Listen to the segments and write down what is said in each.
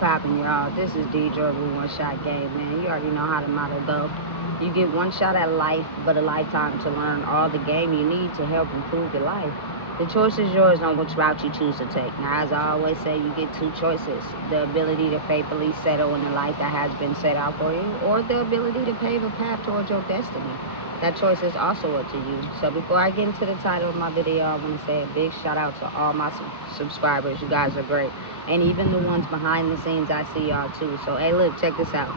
poppin', y'all? This is Deidre with One Shot Game, man. You already know how the motto go. You get one shot at life, but a lifetime to learn all the game you need to help improve your life. The choice is yours on which route you choose to take. Now, as I always say, you get two choices. The ability to faithfully settle in the life that has been set out for you, or the ability to pave a path towards your destiny. That choice is also up to you. So before I get into the title of my video, I want to say a big shout out to all my subscribers. You guys are great. And even the ones behind the scenes, I see y'all too. So, hey, look, check this out.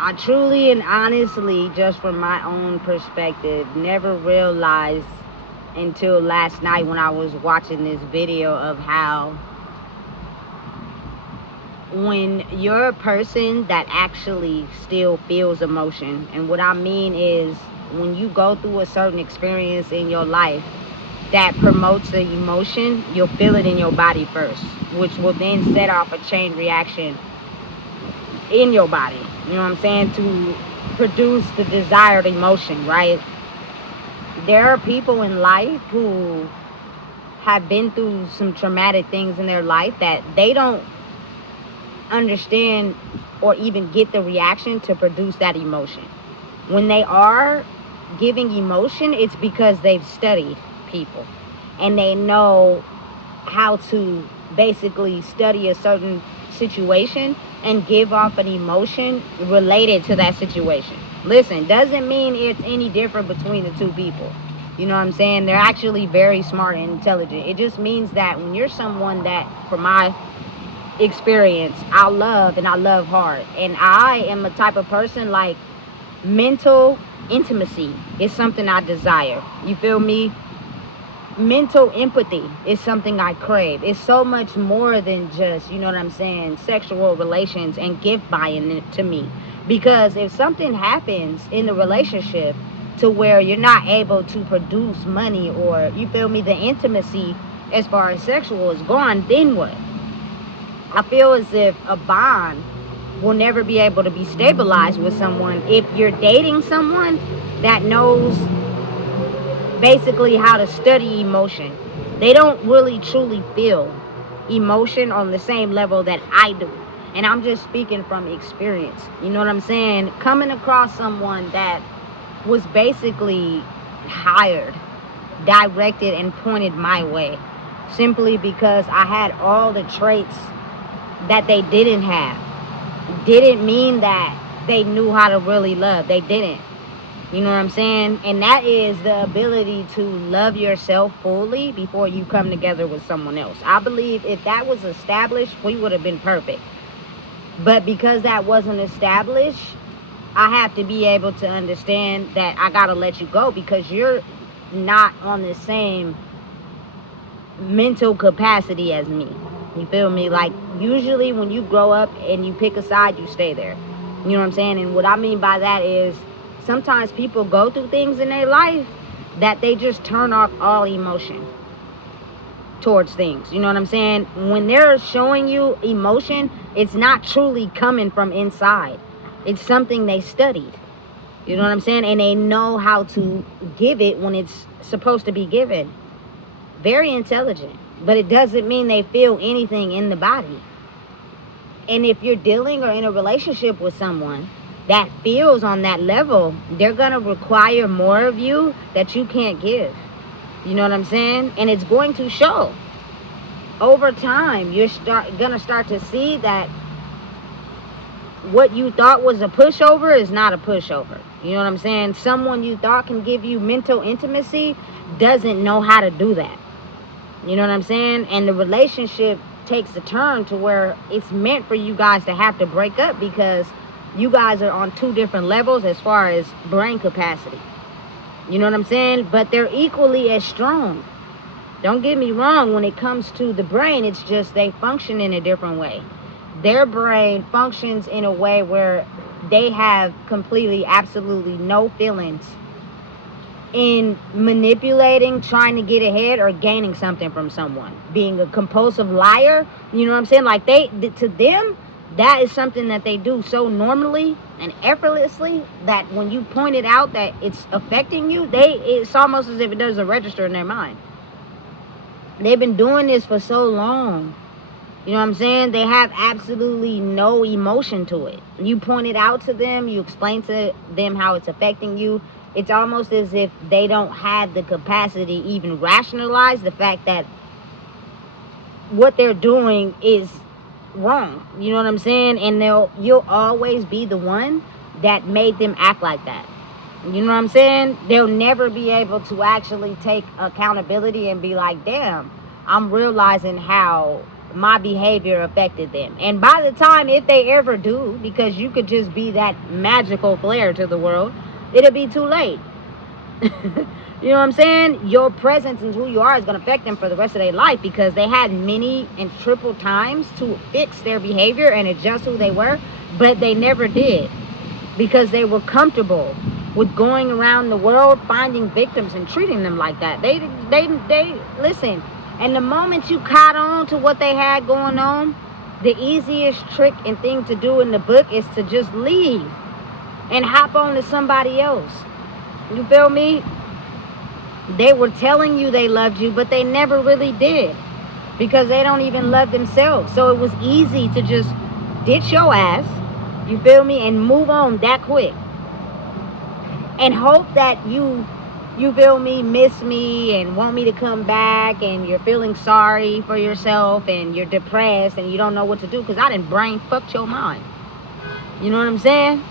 I truly and honestly, just from my own perspective, never realized until last night when I was watching this video of how when you're a person that actually still feels emotion, and what I mean is when you go through a certain experience in your life that promotes the emotion, you'll feel it in your body first, which will then set off a chain reaction in your body, you know what I'm saying, to produce the desired emotion, right? There are people in life who have been through some traumatic things in their life that they don't understand or even get the reaction to produce that emotion. When they are giving emotion, it's because they've studied people and they know how to basically study a certain situation and give off an emotion related to that situation. Listen, doesn't mean it's any different between the two people. You know what I'm saying? They're actually very smart and intelligent. It just means that when you're someone that, from my experience, I love and I love hard, and I am a type of person like mental intimacy is something I desire. You feel me? Mental empathy is something I crave. It's so much more than just, you know what I'm saying, sexual relations and gift buying it to me. Because if something happens in the relationship to where you're not able to produce money, or you feel me, the intimacy as far as sexual is gone, then what? I feel as if a bond will never be able to be stabilized with someone if you're dating someone that knows basically how to study emotion. They don't really truly feel emotion on the same level that I do. And I'm just speaking from experience. You know what I'm saying? Coming across someone that was basically hired, directed, and pointed my way simply because I had all the traits that they didn't have, didn't mean that they knew how to really love. They didn't. You know what I'm saying? And that is the ability to love yourself fully before you come together with someone else. I believe if that was established, we would have been perfect. But because that wasn't established, I have to be able to understand that I got to let you go because you're not on the same mental capacity as me. You feel me? Like, usually when you grow up and you pick a side, you stay there. You know what I'm saying? And what I mean by that is sometimes people go through things in their life that they just turn off all emotion towards things. You know what I'm saying? When they're showing you emotion, it's not truly coming from inside. It's something they studied. You know what I'm saying? And they know how to give it when it's supposed to be given. Very intelligent. But it doesn't mean they feel anything in the body. And if you're dealing or in a relationship with someone that feels on that level, they're going to require more of you that you can't give. You know what I'm saying? And it's going to show. Over time, you're going to start to see that what you thought was a pushover is not a pushover. You know what I'm saying? Someone you thought can give you mental intimacy doesn't know how to do that. You know what I'm saying? And the relationship takes a turn to where it's meant for you guys to have to break up because you guys are on two different levels as far as brain capacity. You know what I'm saying? But they're equally as strong. Don't get me wrong, when it comes to the brain, it's just they function in a different way. Their brain functions in a way where they have completely, absolutely no feelings in manipulating, trying to get ahead, or gaining something from someone. Being a compulsive liar, you know what I'm saying? Like, to them, that is something that they do so normally and effortlessly that when you point it out that it's affecting you, it's almost as if it doesn't register in their mind. They've been doing this for so long You know what I'm saying? They have absolutely no emotion to it. You point it out to them, you explain to them how it's affecting you. It's almost as if they don't have the capacity to even rationalize the fact that what they're doing is wrong. You know what I'm saying? And you'll always be the one that made them act like that. You know what I'm saying? They'll never be able to actually take accountability and be like, damn, I'm realizing how my behavior affected them. And by the time, if they ever do, because you could just be that magical flair to the world, it'll be too late. You know what I'm saying? Your presence and who you are is going to affect them for the rest of their life, because they had many and triple times to fix their behavior and adjust who they were, but they never did, because they were comfortable with going around the world finding victims and treating them like that. They listen. And the moment you caught on to what they had going on, the easiest trick and thing to do in the book is to just leave and hop on to somebody else. You feel me? They were telling you they loved you, but they never really did, because they don't even love themselves. So it was easy to just ditch your ass, you feel me, and move on that quick. And hope that you feel me, miss me, and want me to come back, and you're feeling sorry for yourself, and you're depressed, and you don't know what to do, because I done brain fucked your mind. You know what I'm saying?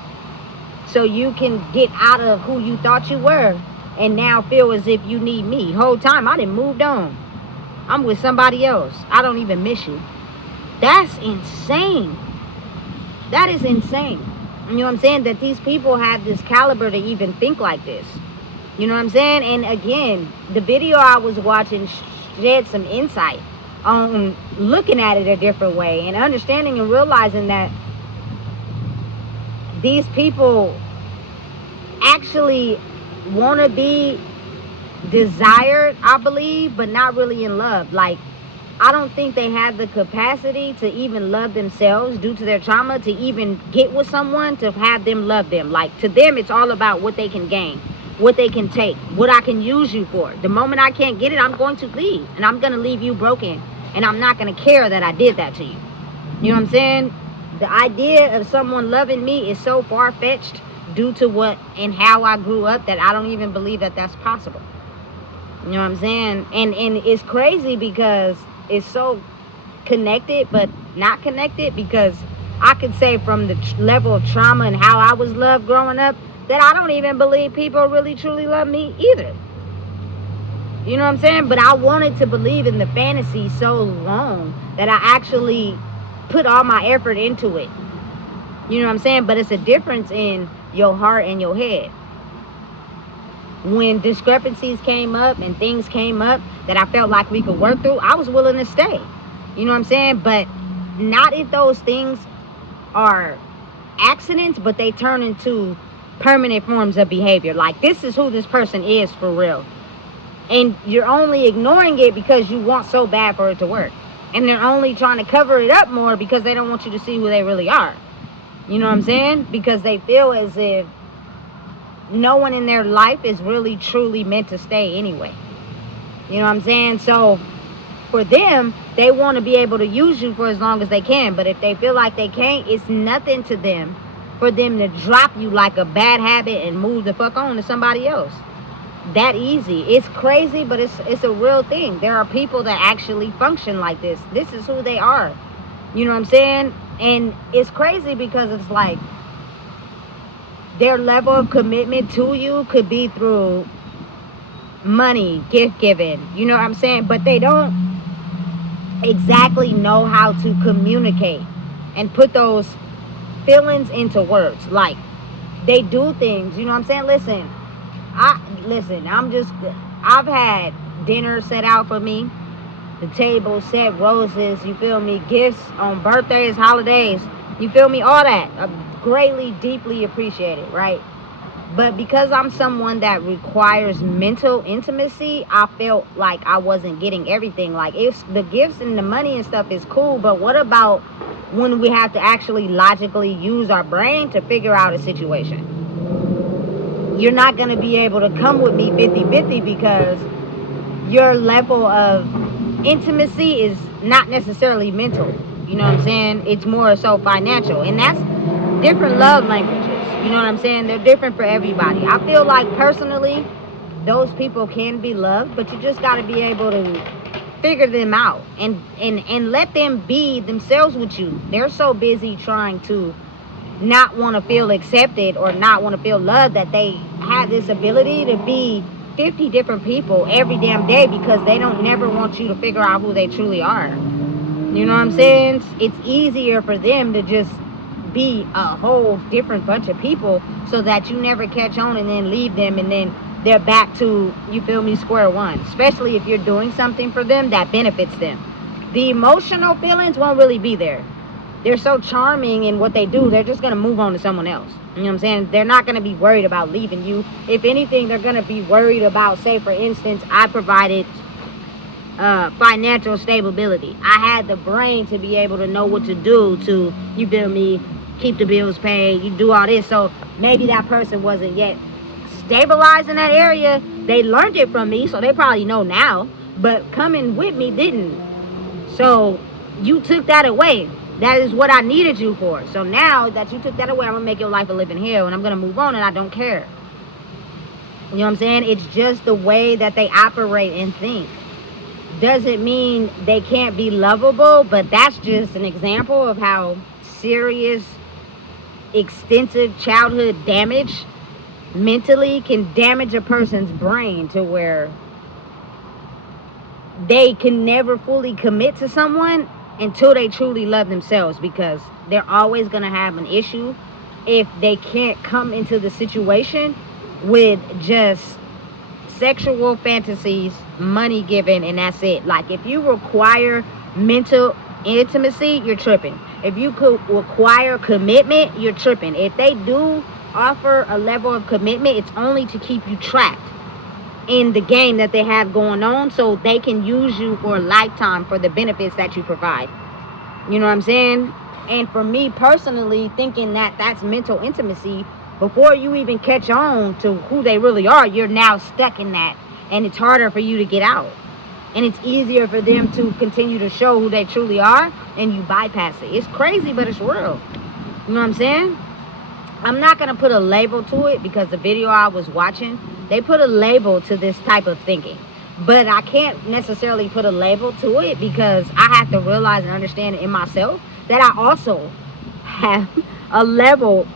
So you can get out of who you thought you were, and now feel as if you need me. Whole time, I done moved on. I'm with somebody else. I don't even miss you. That's insane. That is insane. You know what I'm saying? That these people have this caliber to even think like this. You know what I'm saying? And again, the video I was watching shed some insight on looking at it a different way, and understanding and realizing that these people actually want to be desired, I believe, but not really in love. Like, I don't think they have the capacity to even love themselves due to their trauma, to even get with someone to have them love them. Like, to them, it's all about what they can gain, what they can take, what I can use you for. The moment I can't get it, I'm going to leave, and I'm going to leave you broken, and I'm not going to care that I did that to you. You know what I'm saying? The idea of someone loving me is so far-fetched due to what and how I grew up, that I don't even believe that that's possible. You know what I'm saying? And it's crazy because it's so connected but not connected, because I could say from the level of trauma and how I was loved growing up, that I don't even believe people really truly love me either. You know what I'm saying? But I wanted to believe in the fantasy so long that I actually put all my effort into it. You know what I'm saying? But it's a difference in your heart and your head. When discrepancies came up and things came up that I felt like we could work through, I was willing to stay. You know what I'm saying? But not if those things are accidents, but they turn into permanent forms of behavior. Like, this is who this person is for real. And you're only ignoring it because you want so bad for it to work. And they're only trying to cover it up more because they don't want you to see who they really are. You know what I'm saying? Because they feel as if no one in their life is really truly meant to stay anyway. You know what I'm saying? So for them, they want to be able to use you for as long as they can. But if they feel like they can't, it's nothing to them for them to drop you like a bad habit and move the fuck on to somebody else. That easy. It's crazy, but it's a real thing. There are people that actually function like this. This is who they are. You know what I'm saying? And it's crazy because it's like their level of commitment to you could be through money, gift giving, you know what I'm saying? But they don't exactly know how to communicate and put those feelings into words. Like, they do things, you know what I'm saying? I've had dinner set out for me, the table set, roses, you feel me, gifts on birthdays, holidays, you feel me, all that. I greatly, deeply appreciate it, right? But because I'm someone that requires mental intimacy, I felt like I wasn't getting everything. Like, if the gifts and the money and stuff is cool, but what about when we have to actually logically use our brain to figure out a situation? You're not going to be able to come with me 50-50 because your level of intimacy is not necessarily mental. You know what I'm saying? It's more so financial. And that's different love languages. You know what I'm saying? They're different for everybody. I feel like personally, those people can be loved, but you just got to be able to figure them out and let them be themselves with you. They're so busy trying to not want to feel accepted or not want to feel loved that they have this ability to be 50 different people every damn day because they don't never want you to figure out who they truly are. You know what I'm saying? It's easier for them to just be a whole different bunch of people so that you never catch on and then leave them and then they're back to, you feel me, square one. Especially if you're doing something for them that benefits them. The emotional feelings won't really be there. They're so charming in what they do, they're just going to move on to someone else. You know what I'm saying? They're not going to be worried about leaving you. If anything, they're going to be worried about, say, for instance, I provided financial stability. I had the brain to be able to know what to do to, you feel me, keep the bills paid, you do all this. So maybe that person wasn't yet stabilized in that area. They learned it from me, so they probably know now. But coming with me didn't. So you took that away. That is what I needed you for. So now that you took that away, I'm going to make your life a living hell. And I'm going to move on and I don't care. You know what I'm saying? It's just the way that they operate and think. Doesn't mean they can't be lovable, but that's just an example of how serious, extensive childhood damage mentally can damage a person's brain to where they can never fully commit to someone until they truly love themselves, because they're always going to have an issue if they can't come into the situation with just sexual fantasies, money given, and that's it. Like, if you require mental intimacy, you're tripping. If you could require commitment, you're tripping. If they do offer a level of commitment, it's only to keep you trapped in the game that they have going on so they can use you for a lifetime for the benefits that you provide. You know what I'm saying? And for me personally, thinking that that's mental intimacy, before you even catch on to who they really are, you're now stuck in that, and it's harder for you to get out, and it's easier for them to continue to show who they truly are, and you bypass it. It's crazy, but it's real. You know what I'm saying? I'm not going to put a label to it, because the video I was watching, they put a label to this type of thinking. But I can't necessarily put a label to it, because I have to realize and understand in myself that I also have a level,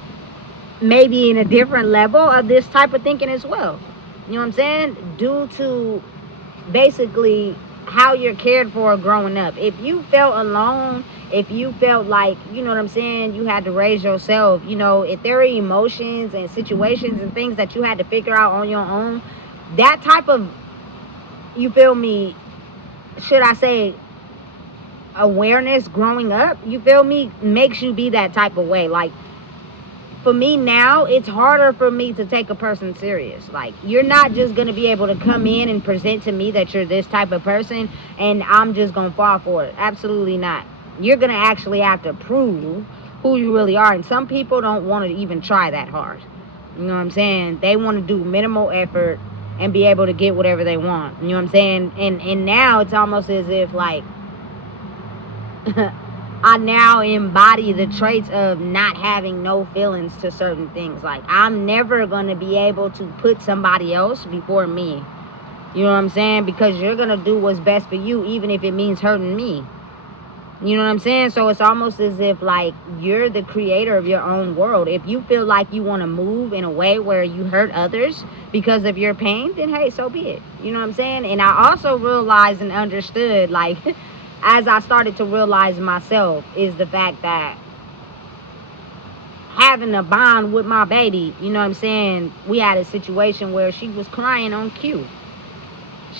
maybe in a different level of this type of thinking as well. You know what I'm saying? Due to basically how you're cared for growing up. If you felt alone, if you felt like, you know what I'm saying, you had to raise yourself, you know, if there are emotions and situations and things that you had to figure out on your own, that type of, you feel me, should I say, awareness growing up, you feel me, makes you be that type of way. Like, for me now, it's harder for me to take a person serious. Like, you're not just going to be able to come in and present to me that you're this type of person and I'm just going to fall for it. Absolutely not. You're going to actually have to prove who you really are. And some people don't want to even try that hard. You know what I'm saying? They want to do minimal effort and be able to get whatever they want. You know what I'm saying? And now it's almost as if, like, I now embody the traits of not having no feelings to certain things. Like, I'm never going to be able to put somebody else before me. You know what I'm saying? Because you're going to do what's best for you, even if it means hurting me. You know what I'm saying? So it's almost as if, like, you're the creator of your own world. If you feel like you want to move in a way where you hurt others because of your pain, then hey, so be it. You know what I'm saying? And I also realized and understood, like, as I started to realize myself, is the fact that having a bond with my baby, you know what I'm saying, we had a situation where she was crying on cue.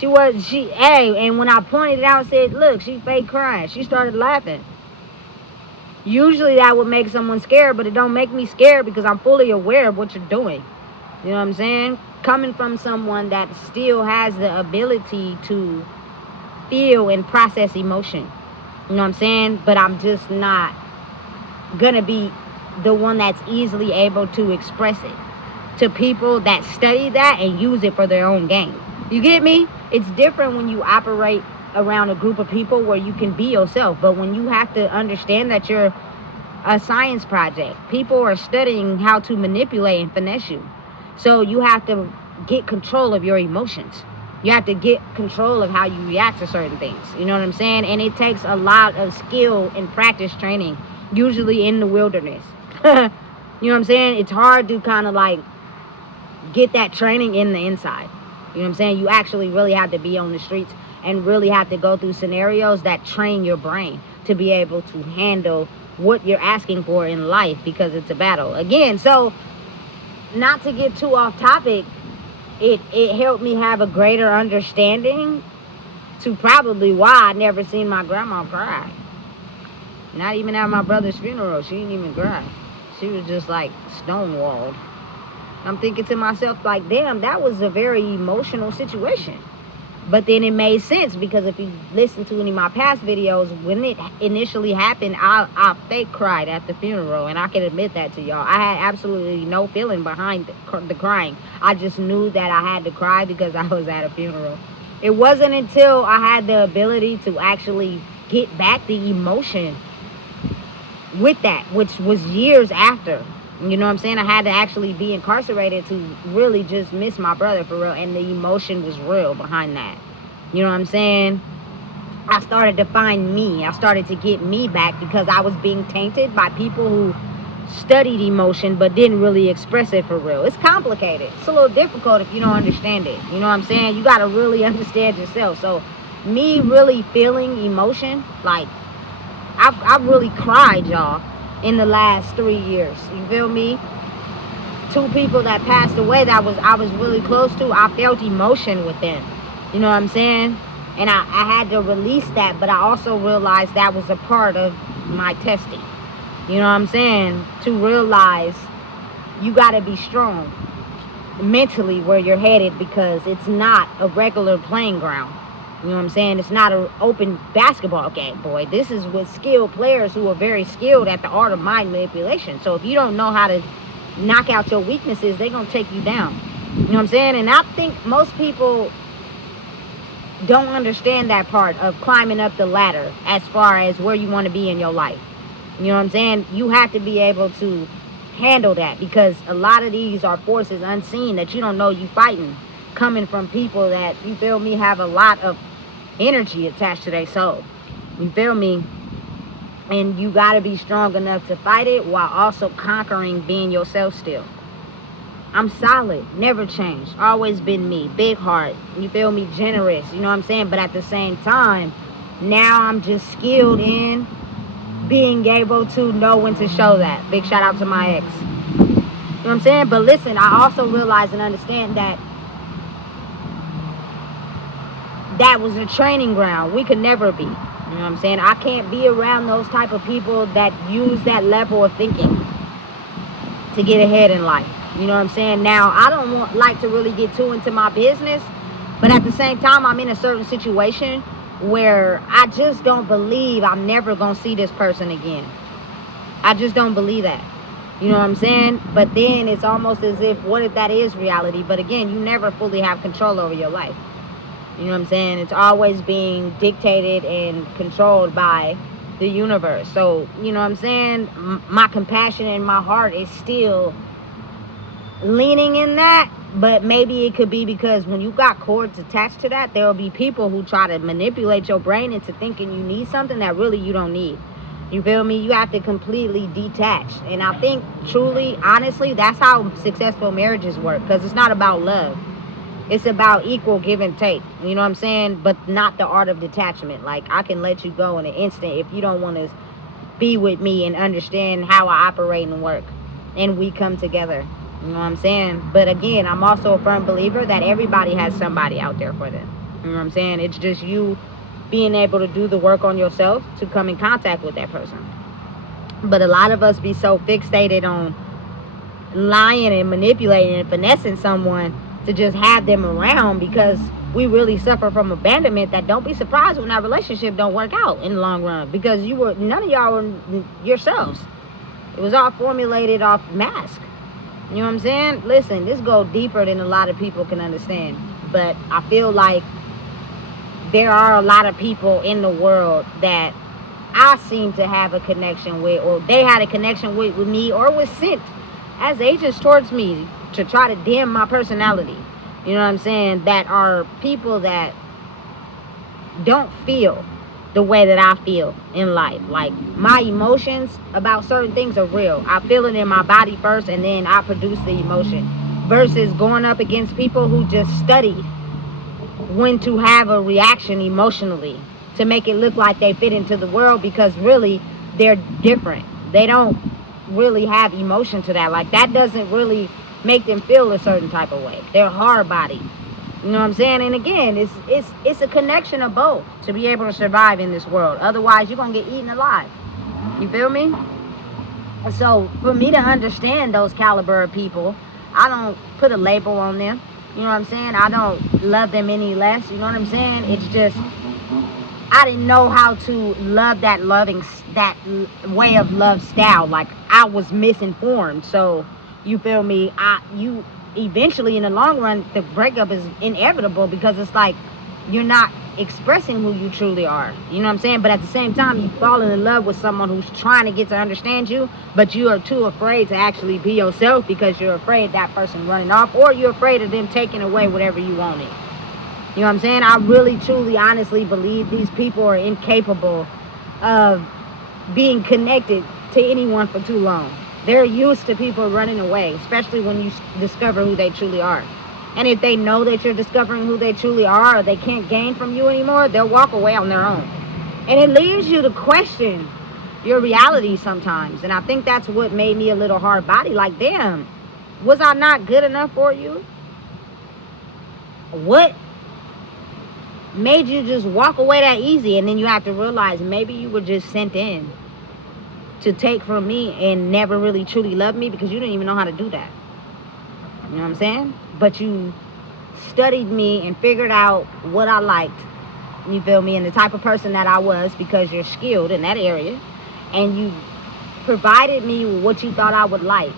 And when I pointed it out and said, look, she fake crying, she started laughing. Usually that would make someone scared, but it don't make me scared because I'm fully aware of what you're doing. You know what I'm saying? Coming from someone that still has the ability to feel and process emotion. You know what I'm saying? But I'm just not gonna be the one that's easily able to express it to people that study that and use it for their own gain. You get me? It's different when you operate around a group of people where you can be yourself. But when you have to understand that you're a science project, people are studying how to manipulate and finesse you. So you have to get control of your emotions. You have to get control of how you react to certain things. You know what I'm saying? And it takes a lot of skill and practice training, usually in the wilderness. You know what I'm saying? It's hard to kind of like get that training in the inside. You know what I'm saying? You actually really have to be on the streets and really have to go through scenarios that train your brain to be able to handle what you're asking for in life, because it's a battle. Again, so not to get too off topic, it helped me have a greater understanding to probably why I never seen my grandma cry. Not even at my brother's funeral. She didn't even cry. She was just like stonewalled. I'm thinking to myself, like, damn, that was a very emotional situation. But then it made sense, because if you listen to any of my past videos, when it initially happened, I fake cried at the funeral, and I can admit that to y'all. I had absolutely no feeling behind the crying. I just knew that I had to cry because I was at a funeral. It wasn't until I had the ability to actually get back the emotion with that, which was years after. You know what I'm saying? I had to actually be incarcerated to really just miss my brother for real. And the emotion was real behind that. You know what I'm saying? I started to find me. I started to get me back, because I was being tainted by people who studied emotion but didn't really express it for real. It's complicated. It's a little difficult if you don't understand it. You know what I'm saying? You got to really understand yourself. So me really feeling emotion, like, I've really cried, y'all, in the last 3 years. You feel me? 2 people that passed away that I was really close to, I felt emotion with them. You know what I'm saying? And I had to release that, but I also realized that was a part of my testing. You know what I'm saying? To realize you got to be strong mentally where you're headed, because it's not a regular playing ground. You know what I'm saying? It's not an open basketball game, boy. This is with skilled players who are very skilled at the art of mind manipulation. So if you don't know how to knock out your weaknesses, they're going to take you down. You know what I'm saying? And I think most people don't understand that part of climbing up the ladder as far as where you want to be in your life. You know what I'm saying? You have to be able to handle that, because a lot of these are forces unseen that you don't know you fighting, coming from people that, you feel me, have a lot of energy attached to their soul. You feel me? And you got to be strong enough to fight it while also conquering being yourself still. I'm solid, never changed, always been me, big heart, you feel me, generous, you know what I'm saying? But at the same time, now I'm just skilled in being able to know when to show that. Big shout out to my ex. You know what I'm saying? But listen, I also realize and understand that that was a training ground. We could never be. You know what I'm saying? I can't be around those type of people that use that level of thinking to get ahead in life. You know what I'm saying? Now, I don't like to really get too into my business, but at the same time, I'm in a certain situation where I just don't believe I'm never going to see this person again. I just don't believe that. You know what I'm saying? But then it's almost as if, what if that is reality? But again, you never fully have control over your life. You know what I'm saying? It's always being dictated and controlled by the universe. So, you know what I'm saying? My compassion and my heart is still leaning in that. But maybe it could be because when you got cords attached to that, there will be people who try to manipulate your brain into thinking you need something that really you don't need. You feel me? You have to completely detach. And I think, truly, honestly, that's how successful marriages work. Because it's not about love. It's about equal give and take. You know what I'm saying? But not the art of detachment. Like, I can let you go in an instant if you don't want to be with me and understand how I operate and work. And we come together. You know what I'm saying? But again, I'm also a firm believer that everybody has somebody out there for them. You know what I'm saying? It's just you being able to do the work on yourself to come in contact with that person. But a lot of us be so fixated on lying and manipulating and finessing someone to just have them around, because we really suffer from abandonment, that don't be surprised when that relationship don't work out in the long run, because none of y'all were yourselves. It was all formulated off mask. You know what I'm saying? Listen, this goes deeper than a lot of people can understand, but I feel like there are a lot of people in the world that I seem to have a connection with, or they had a connection with me, or was sent as agents towards me to try to dim my personality. You know what I'm saying? That are people that don't feel the way that I feel in life. Like, my emotions about certain things are real. I feel it in my body first, and then I produce the emotion. Versus going up against people who just studied when to have a reaction emotionally to make it look like they fit into the world, because really they're different. They don't really have emotion to that. Like, that doesn't really make them feel a certain type of way. They're hard bodied. You know what I'm saying? And again, it's a connection of both to be able to survive in this world. Otherwise, you're gonna get eaten alive. You feel me? So for me to understand those caliber of people, I don't put a label on them. You know what I'm saying? I don't love them any less. You know what I'm saying? It's just, I didn't know how to love that way of love style. Like, I was misinformed. So you feel me? You eventually, in the long run, the breakup is inevitable, because it's like you're not expressing who you truly are. You know what I'm saying? But at the same time, you fall in love with someone who's trying to get to understand you, but you are too afraid to actually be yourself, because you're afraid that person running off, or you're afraid of them taking away whatever you wanted. You know what I'm saying? I really, truly, honestly believe these people are incapable of being connected to anyone for too long. They're used to people running away, especially when you discover who they truly are. And if they know that you're discovering who they truly are, or they can't gain from you anymore, they'll walk away on their own. And it leaves you to question your reality sometimes. And I think that's what made me a little hard body. Like, damn, was I not good enough for you? What made you just walk away that easy? And then you have to realize maybe you were just sent in to take from me and never really truly love me, because you didn't even know how to do that. You know what I'm saying? But you studied me and figured out what I liked, you feel me, and the type of person that I was, because you're skilled in that area, and you provided me with what you thought I would like,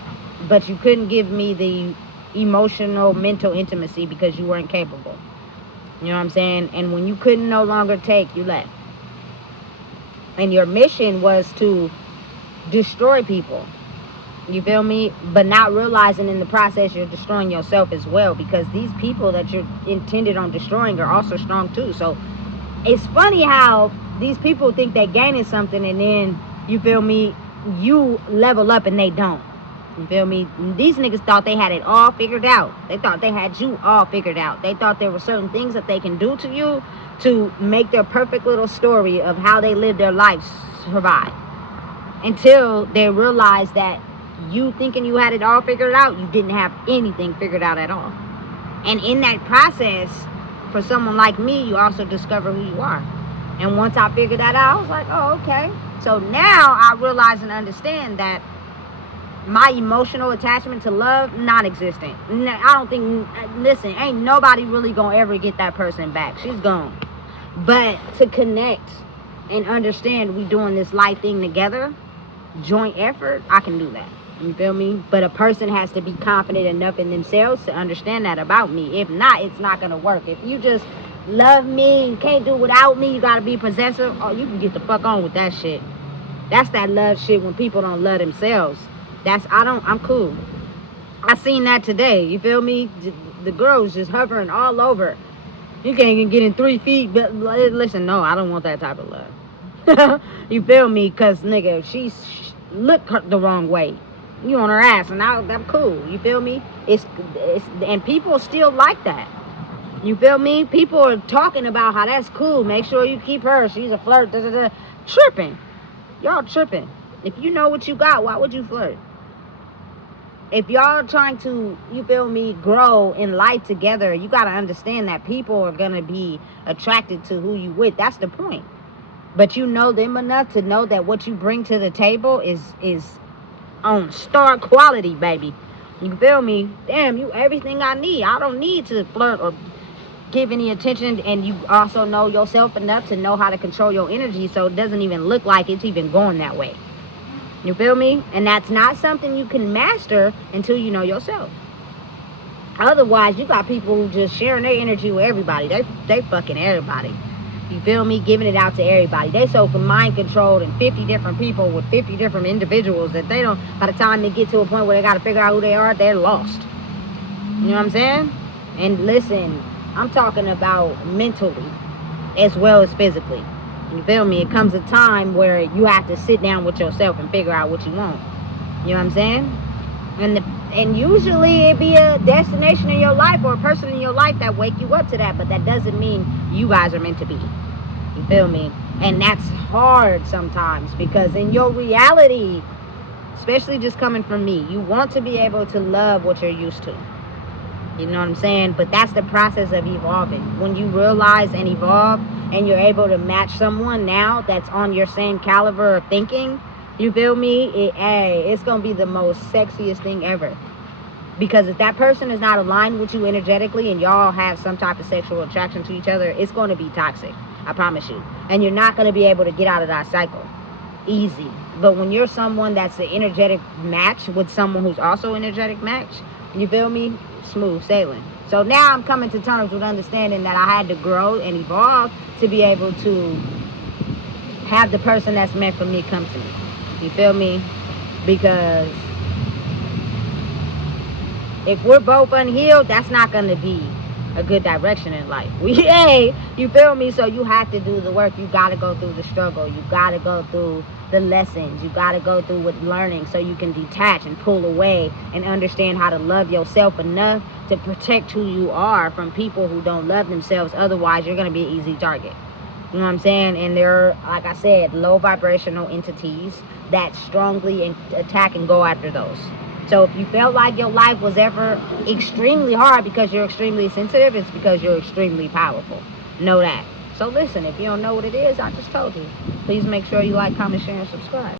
but you couldn't give me the emotional, mental intimacy, because you weren't capable. You know what I'm saying? And when you couldn't no longer take, you left. And your mission was to destroy people, you feel me, but not realizing in the process you're destroying yourself as well, because these people that you're intended on destroying are also strong too. So it's funny how these people think they're gaining something, and then, you feel me, you level up and they don't. You feel me? These niggas thought they had it all figured out. They thought they had you all figured out. They thought there were certain things that they can do to you to make their perfect little story of how they live their life survive. Until they realize that you thinking you had it all figured out, you didn't have anything figured out at all. And in that process, for someone like me, you also discover who you are. And once I figured that out, I was like, oh, okay. So now I realize and understand that my emotional attachment to love, non-existent. I don't think, listen, ain't nobody really gonna ever get that person back. She's gone. But to connect and understand we doing this life thing together, joint effort, I can do that. You feel me? But a person has to be confident enough in themselves to understand that about me. If not, it's not gonna work. If you just love me and can't do without me, you gotta be possessive, oh, you can get the fuck on with that shit. That's that love shit when people don't love themselves. I'm cool. I seen that today, you feel me? The girls just hovering all over. You can't even get in 3 feet, but listen, no, I don't want that type of love. You feel me? Cause nigga, she looked the wrong way. You on her ass, and I'm cool. You feel me? It's and people still like that. You feel me? People are talking about how that's cool. Make sure you keep her. She's a flirt. Da, da, da. Tripping. Y'all tripping. If you know what you got, why would you flirt? If y'all trying to, you feel me, grow in life together, you got to understand that people are going to be attracted to who you with. That's the point. But you know them enough to know that what you bring to the table is on star quality, baby. You feel me? Damn, you everything I need. I don't need to flirt or give any attention. And you also know yourself enough to know how to control your energy, so it doesn't even look like it's even going that way. You feel me? And that's not something you can master until you know yourself. Otherwise, you got people who just sharing their energy with everybody. They fucking everybody. You feel me? Giving it out to everybody. They so mind controlled and 50 different people with 50 different individuals that they don't, by the time they get to a point where they got to figure out who they are, they're lost. You know what I'm saying? And listen, I'm talking about mentally as well as physically. You feel me? It comes a time where you have to sit down with yourself and figure out what you want. You know what I'm saying? And usually it be a destination in your life or a person in your life that wake you up to that, but that doesn't mean you guys are meant to be. You feel me? And that's hard sometimes, because in your reality, especially just coming from me, you want to be able to love what you're used to. You know what I'm saying? But that's the process of evolving. When you realize and evolve and you're able to match someone now that's on your same caliber of thinking, you feel me? It's going to be the most sexiest thing ever. Because if that person is not aligned with you energetically and y'all have some type of sexual attraction to each other, it's going to be toxic. I promise you. And you're not going to be able to get out of that cycle easy. But when you're someone that's an energetic match with someone who's also an energetic match, you feel me? Smooth sailing. So now I'm coming to terms with understanding that I had to grow and evolve to be able to have the person that's meant for me come to me. You feel me? Because if we're both unhealed, that's not going to be a good direction in life. You feel me? So you have to do the work. You got to go through the struggle. You got to go through the lessons. You got to go through with learning so you can detach and pull away and understand how to love yourself enough to protect who you are from people who don't love themselves. Otherwise, you're going to be an easy target. You know what I'm saying? And they're, like I said, low vibrational entities that strongly attack and go after those. So if you felt like your life was ever extremely hard because you're extremely sensitive, it's because you're extremely powerful. Know that. So listen, if you don't know what it is, I just told you. Please make sure you like, comment, share, and subscribe.